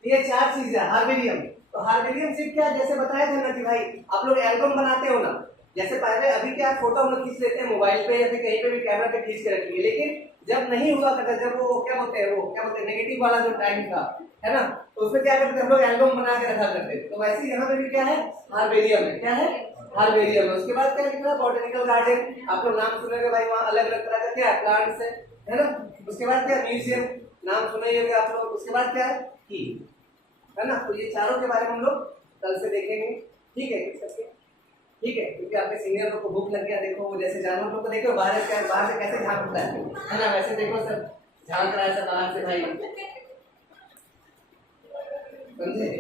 ये चार चीज है हार्वेरियम। तो हार्वेरियम से क्या, जैसे बताया था ना कि भाई आप लोग एल्बम बनाते हो ना, जैसे पहले अभी क्या फोटो हम लोग खींच लेते हैं मोबाइल पे या फिर कहीं पे भी कैमरा पे खींच के रखेंगे, लेकिन जब नहीं हुआ करता, जब वो क्या बोलते हैं, वो क्या बोलते हैं, नेगेटिव वाला जो टाइम था, है ना, तो उसमें क्या करते थे हम लोग, एल्बम बना के रखा करते थे। तो वैसे यहाँ पे भी क्या है, हार्वेरियम है, क्या है, हार्वेरियम है। उसके बाद क्या लिख रहा है, बॉटनिकल गार्डन, आप लोग नाम सुनेंगे भाई, वहाँ अलग अलग तरह का क्या प्लांट्स है ना। उसके बाद क्या, म्यूजियम, नाम सुने ही होंगे आप लोग। उसके बाद क्या है, की, है ना। तो ये चारों के बारे में हम लोग कल से देखेंगे, ठीक है, ठीक है, क्योंकि आपके सीनियर लोग को भूख लग गया, देखो वो जैसे जानवर लोग को देखो बाहर से कैसे झांकता है ना, वैसे देखो सब झांक रहा है सब बाहर से भाई, समझे।